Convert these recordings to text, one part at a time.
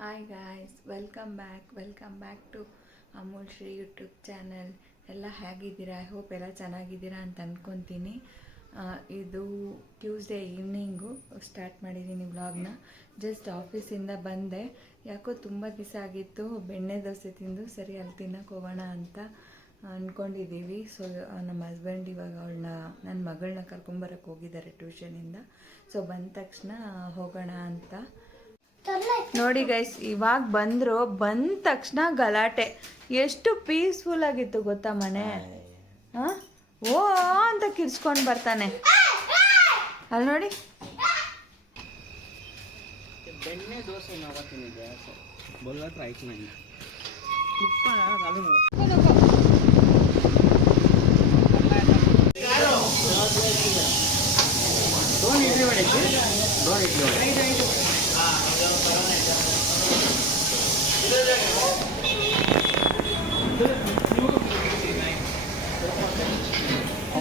Hi guys, welcome back to Amul Shri YouTube channel. ಎಲ್ಲ ಹೇಗಿದ್ದೀರಾ? I hope ಎಲ್ಲ ಚೆನ್ನಾಗಿದ್ದೀರಾ ಅಂತ ಅಂದ್ಕೊತೀನಿ. ಇದು ಟ್ಯೂಸ್ಡೇ ಈವ್ನಿಂಗು ಸ್ಟಾರ್ಟ್ ಮಾಡಿದ್ದೀನಿ ವ್ಲಾಗ್ನ. ಜಸ್ಟ್ ಆಫೀಸಿಂದ ಬಂದೆ. ಯಾಕೋ ತುಂಬ ದಿವಸ ಆಗಿತ್ತು ಬೆಣ್ಣೆ ದೋಸೆ ತಿಂದು, ಸರಿ ಅಲ್ಲಿ ತಿನ್ನೋಕೆ ಹೋಗೋಣ ಅಂತ ಅಂದ್ಕೊಂಡಿದ್ದೀವಿ. ಸೊ ನಮ್ಮ ಹಸ್ಬೆಂಡ್ ಇವಾಗ ನನ್ನ ಮಗಳನ್ನ ಕರ್ಕೊಂಬರಕ್ಕೆ ಹೋಗಿದ್ದಾರೆ ಟ್ಯೂಷನಿಂದ. ಸೊ ಬಂದ ತಕ್ಷಣ ಹೋಗೋಣ ಅಂತ. ನೋಡಿ ಗೈಸ್, ಇವಾಗ ಬಂದ ತಕ್ಷಣ ಗಲಾಟೆ. ಎಷ್ಟು ಪೀಸ್ಫುಲ್ ಆಗಿತ್ತು ಗೊತ್ತಾ ಮನೆ. ಓ ಅಂತ ಕಿರ್ಸ್ಕೊಂಡು ಬರ್ತಾನೆ. ಅಲ್ಲಿ ನೋಡಿ, ಬೆಣ್ಣೆ ದೋಸೆ ತಿಂದಿದ್ದೆ.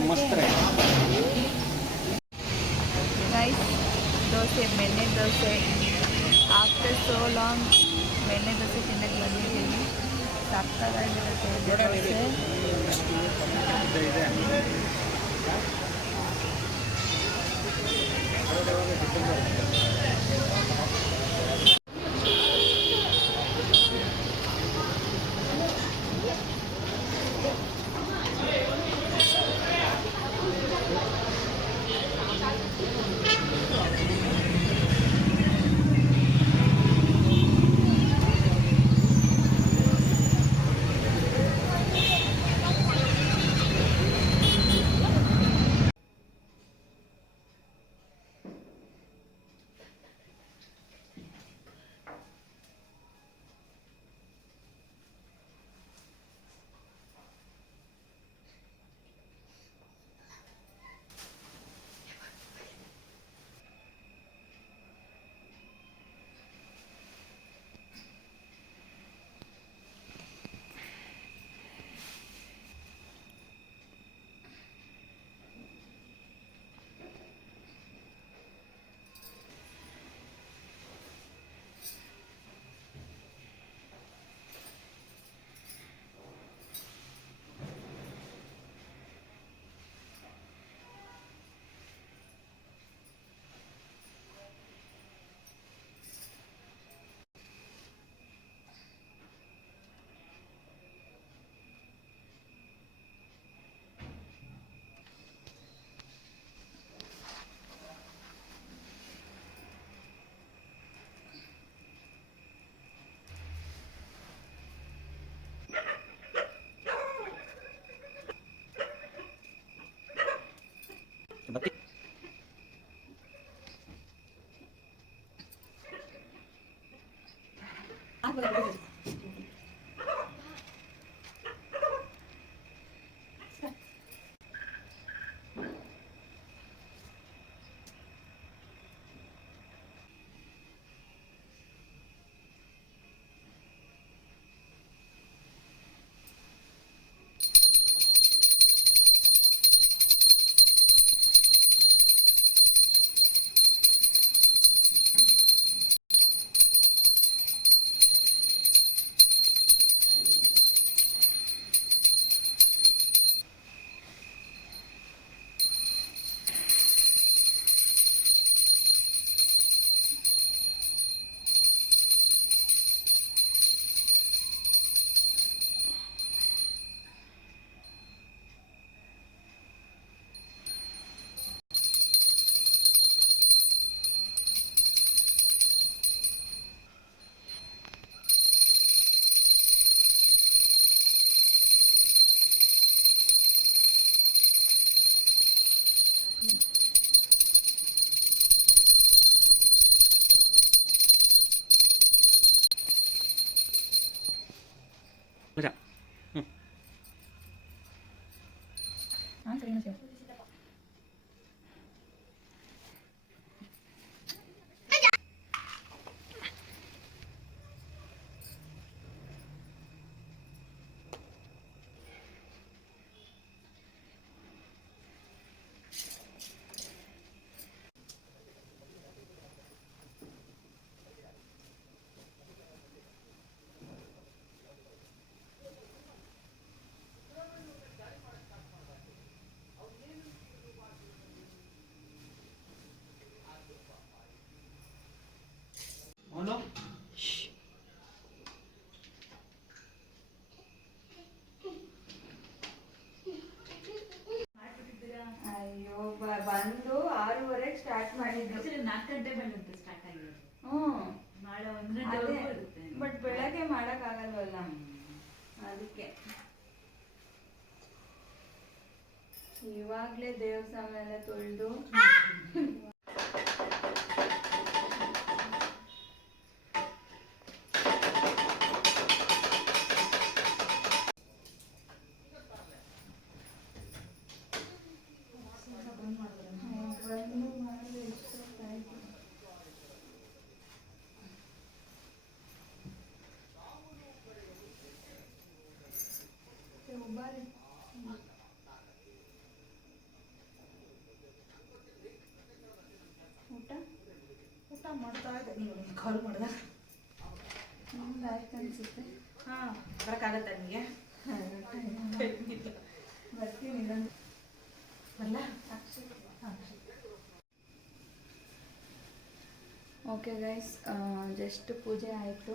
मस्त ಗೈಸ್, ದೋಸೆ, ಬೆಣ್ಣೆ ದೋಸೆ. ಆಫ್ಟರ್ ಸೋ ಲಾಂಗ್ ಬೆಣ್ಣೆ ದೋಸೆ ತಿನ್ನಕ್ಕೆ ಬಂದಿದ್ದೀನಿ. ಸಕ್ಕತ್ತಾಗಿರುತ್ತೆ ಇವಾಗಲೇ ದೇವ್ರ ಸಾಮಾನೆಲ್ಲ ತೊಳೆದು ಊಟ ಊಟ ಮಾಡ್ತಾ ಇದ್ದೆ ನೀವು ಕಾಲ್ ಮಾಡಿದಾಗ. ನಿಮ್ದು ಆಯ್ತು ಅನಿಸುತ್ತೆ. ಹಾಂ ಬರೋಕ್ಕಾಗತ್ತೆ ನಿಮಗೆ? ಬರ್ತೀನಿ ಅಲ್ಲ ಓಕೆ ಗೈಸ್, ಜಸ್ಟ್ ಪೂಜೆ ಆಯಿತು,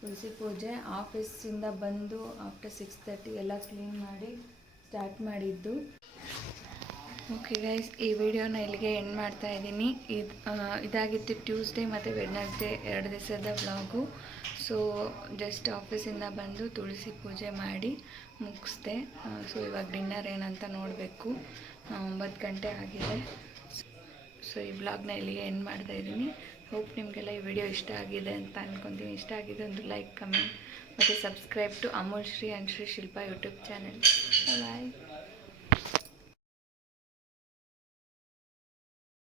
ತುಳಸಿ ಪೂಜೆ. ಆಫೀಸಿಂದ ಬಂದು ಆಫ್ಟರ್ 6:30 ಎಲ್ಲ ಕ್ಲೀನ್ ಮಾಡಿ ಸ್ಟಾರ್ಟ್ ಮಾಡಿದ್ದು. ಓಕೆ ಗೈಸ್, ಈ ವಿಡಿಯೋನ ಇಲ್ಲಿಗೆ ಎಂಡ್ ಮಾಡ್ತಾ ಇದ್ದೀನಿ. ಇದಾಗಿತ್ತು ಟ್ಯೂಸ್ಡೇ ಮತ್ತು ವೆಡ್ನೆಸ್ಡೇ 2 ದಿವಸದ ವ್ಲಾಗು. ಸೊ ಜಸ್ಟ್ ಆಫೀಸಿಂದ ಬಂದು ತುಳಸಿ ಪೂಜೆ ಮಾಡಿ ಮುಗಿಸ್ದೆ. ಸೊ ಇವಾಗ ಡಿನ್ನರ್ ಏನಂತ ನೋಡಬೇಕು. 9 ಗಂಟೆ ಆಗಿದೆ. ಸೊ ಈ ವ್ಲಾಗ್ನ ಇಲ್ಲಿಗೆ ಎಂಡ್ ಮಾಡ್ತಾ ಇದ್ದೀನಿ. ಹೋಪ್ ನಿಮಗೆಲ್ಲ ಈ ವಿಡಿಯೋ ಇಷ್ಟ ಆಗಿದೆ ಅಂತ ಅಂದ್ಕೊತೀನಿ. ಇಷ್ಟ ಆಗಿದೆ ಒಂದು ಲೈಕ್, ಕಮೆಂಟ್ ಮತ್ತು subscribe to Amul Shri and Shri Shilpa YouTube channel. Bye.